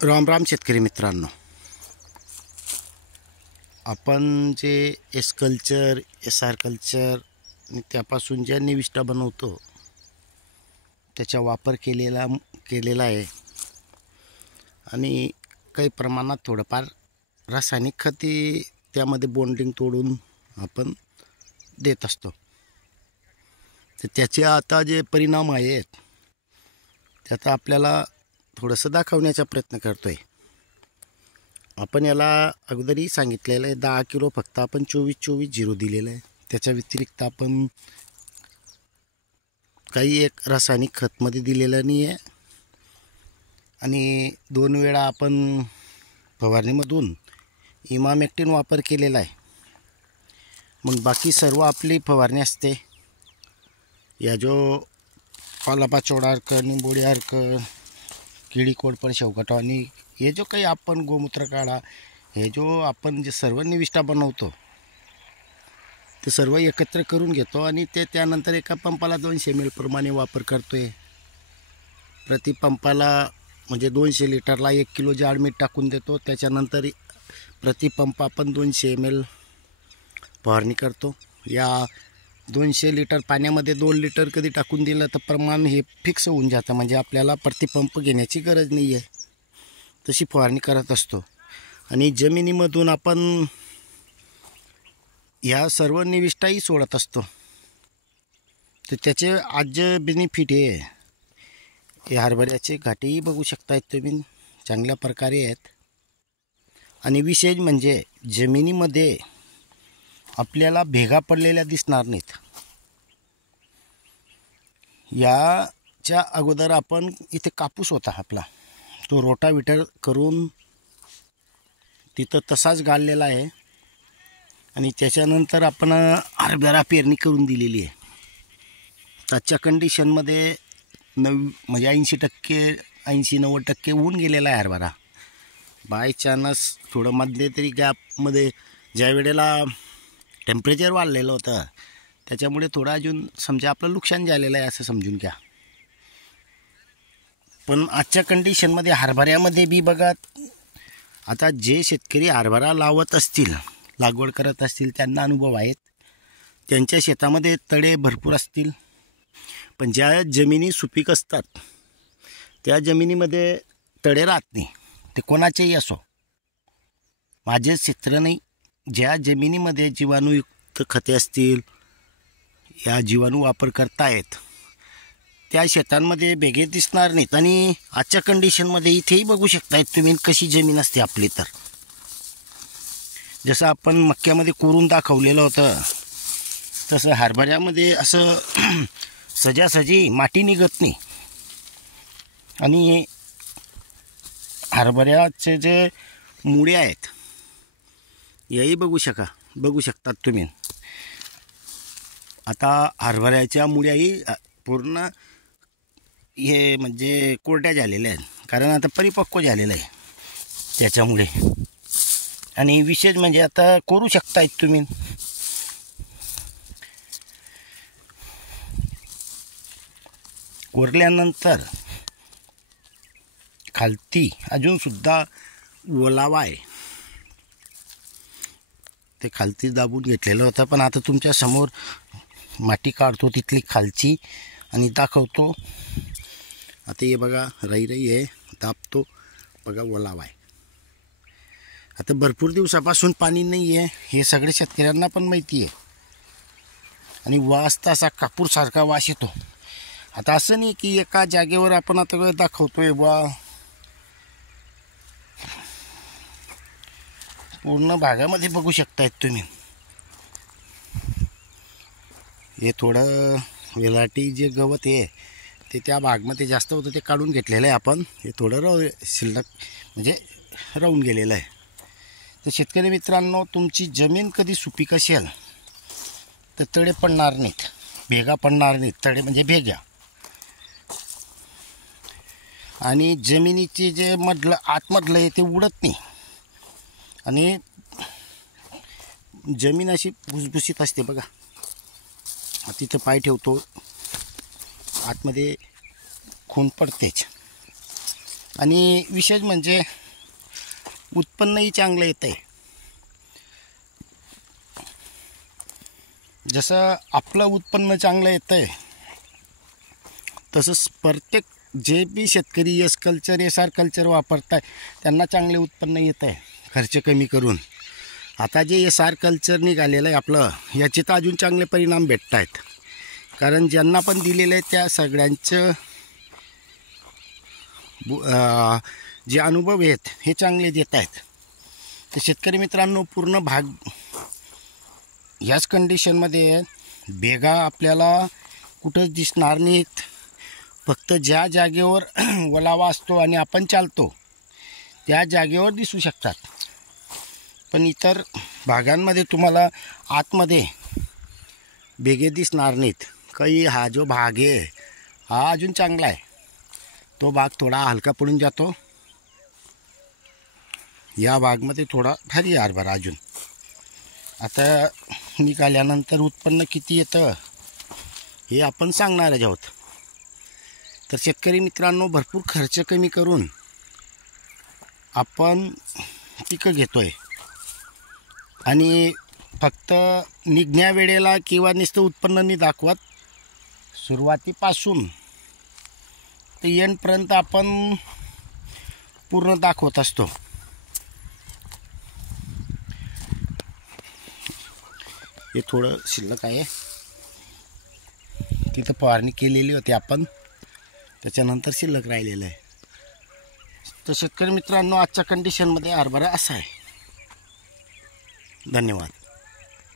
राम राम शेतकरी मित्रांनो, आपण जे S culture S our culture त्यापासून ज्या निविष्ठा बनवतो त्याचा वापर केलेला आहे आणि काही प्रमाणात थोडंफार रासायनिक खते त्यामध्ये बॉन्डिंग तोडून आपण देत असतो. तर त्याचे आता जे परिणाम आहेत त्याचा आपल्याला थोडंसं दाखवण्याचा प्रयत्न करतोय. आपण याला अगोदरही सांगितलेलं आहे 10 किलो फक्त आपण 24-24-0 दिलेलं आहे. त्याच्या व्यतिरिक्त आपण काही एक रासायनिक खतमध्ये दिलेलं नाही आहे आणि 2 वेळा आपण फवारणीमधून इमामॅक्टिन वापर केलेला आहे. मग बाकी सर्व आपली फवारणी असते या जो पालापाचोळा अर्क, निंबोडी अर्क, किडी कोडपड शेवकटवाणी हे जो काही आपण गोमूत्र काढा हे जो आपण जे सर्व निविष्ठा बनवतो ते सर्व एकत्र करून घेतो आणि ते त्यानंतर एका पंपाला 200 ml प्रमाणे वापर करतोय. प्रति पंपाला म्हणजे 200 लिटरला 1 किलो जाड मीठ टाकून देतो. त्याच्यानंतर प्रति पंप आपण 200 ml फवारणी करतो. या 200 लिटर पाण्यामध्ये 2 लिटर कधी टाकून दिलं तर प्रमाण हे फिक्स होऊन जातं, म्हणजे आपल्याला प्रतिपंप घेण्याची गरज नाही आहे. तशी फवारणी करत असतो. आणि जमिनीमधून आपण ह्या सर्व निविष्ठाही सोडत असतो. तर त्याचे आज जे बेनिफिट आहे हे हरभऱ्याचे घाटेही बघू शकतायत तुम्ही, चांगल्या प्रकारे आहेत. आणि विशेष म्हणजे जमिनीमध्ये आपल्याला भेगा पडलेल्या दिसणार नाहीत. याच्या अगोदर आपण इथे कापूस होता आपला, तो रोटाविटर करून तिथं तसाच गाळलेला आहे आणि त्याच्यानंतर आपण हरभरा पेरणी करून दिलेली आहे. त्याच्या कंडिशनमध्ये म्हणजे 80%, 80-90% ऊन गेलेला आहे हरभरा. बाय चान्स थोडं मधले तरी गॅपमध्ये ज्या वेळेला टेम्परेचर वाढलेलं होतं त्याच्यामुळे थोडं अजून समजा आपलं नुकसान झालेलं आहे असं समजून घ्या. पण आजच्या कंडिशनमध्ये हरभऱ्यामध्ये बी बघा, आता जे शेतकरी हरभरा लावत असतील, लागवड करत असतील त्यांना अनुभव आहेत. त्यांच्या शेतामध्ये तळे भरपूर असतील, पण ज्या जमिनी सुपीक असतात त्या जमिनीमध्ये तळे राहत नाही. ते कोणाचेही असो, माझे चित्र नाही. ज्या जमिनीमध्ये जीवाणूयुक्त खते असतील, या जीवाणू वापर करतायत त्या शेतांमध्ये भेगे दिसणार नाहीत. आणि आजच्या कंडिशनमध्ये इथेही बघू शकतायत तुम्ही कशी जमीन असते आपली. तर जसं आपण मक्यामध्ये कोरून दाखवलेलं होतं तसं हरभऱ्यामध्ये असं सहजासहजी माती निघत नाही. आणि हरभऱ्याचे जे मुळे आहेत याही बघू शकतात तुम्ही. आता हरभऱ्याच्या मुळ्याही पूर्ण हे म्हणजे कोरड्या झालेल्या आहेत, कारण आता परिपक्व झालेलं आहे त्याच्यामुळे. आणि विशेष म्हणजे आता करू शकतायत तुम्ही. कोरल्यानंतर खालती अजूनसुद्धा ओलावा आहे, ते खालती दाबून घेतलेलं होतं. पण आता तुमच्या समोर माती काढतो तिथली खालची आणि दाखवतो. आता हे बघा रई आहे, दाबतो बघा, ओलावा आहे. आता भरपूर दिवसापासून पाणी नाही आहे हे सगळे शेतकऱ्यांना पण माहिती आहे. आणि वास तसा कापूरसारखा वास येतो. आता असं नाही की एका जागेवर आपण आता दाखवतोय बा, पूर्ण भागामध्ये बघू शकतायत तुम्ही. हे थोडं वेलाटी जे गवत आहे ते त्या भागमध्ये जास्त होतं, ते काढून घेतलेलं आहे आपण. हे थोडं शिल्लक म्हणजे राहून गेलेलं आहे. तर शेतकरी मित्रांनो, तुमची जमीन कधी सुपीक असेल तर तडे पडणार नाहीत, भेगा पडणार नाहीत. तडे म्हणजे भेग्या. आणि जमिनीचे जे आतमधलं आहे ते उडत नाही. आणि जमीन अशी भुसभुशीत असते बघा. तिथं पाय ठेवतो, आतमध्ये खून पडतेच. आणि विशेष म्हणजे उत्पन्नही चांगलं येतं आहे. जसं आपलं उत्पन्न चांगलं येतं आहे तसंच प्रत्येक जे बी शेतकरी एस कल्चर SR कल्चर वापरत आहे त्यांना चांगले उत्पन्न येतं आहे खर्च कमी करून. आता जे SR कल्चर निघालेलं आहे आपलं, याचे तर अजून चांगले परिणाम भेटत आहेत. कारण ज्यांना पण दिलेलं आहे त्या सगळ्यांचं जे अनुभव आहेत हे चांगले देत आहेत. तर शेतकरी मित्रांनो, पूर्ण भाग ह्याच कंडिशनमध्ये भेगा आपल्याला कुठंच दिसणार नाहीत. फक्त ज्या जागेवर ओलावा असतो आणि आपण चालतो त्या जागेवर दिसू शकतात. पण इतर भागांमध्ये तुम्हाला आतमध्ये भेगे दिसणार नाहीत. काही हा जो भाग आहे हा अजून चांगला आहे, तो भाग थोडा हलका पडून जातो. या भागमध्ये थोडा भारी हरभरा अजून. आता निघाल्यानंतर उत्पन्न किती येतं हे आपण सांगणार आहोत. तर शेतकरी मित्रांनो, भरपूर खर्च कमी करून आपण पिकं घेतो आहे आणि फक्त निघण्या वेळेला किंवा नुसतं उत्पन्न नाही दाखवत, सुरुवातीपासून ते एंडपर्यंत आपण पूर्ण दाखवत असतो. हे थोडं शिल्लक आहे, तिथं फवारणी केलेली होती आपण, त्याच्यानंतर शिल्लक राहिलेलं आहे. तर शेतकरी मित्रांनो, आजच्या कंडिशनमध्ये हरभरा असा आहे. धन्यवाद.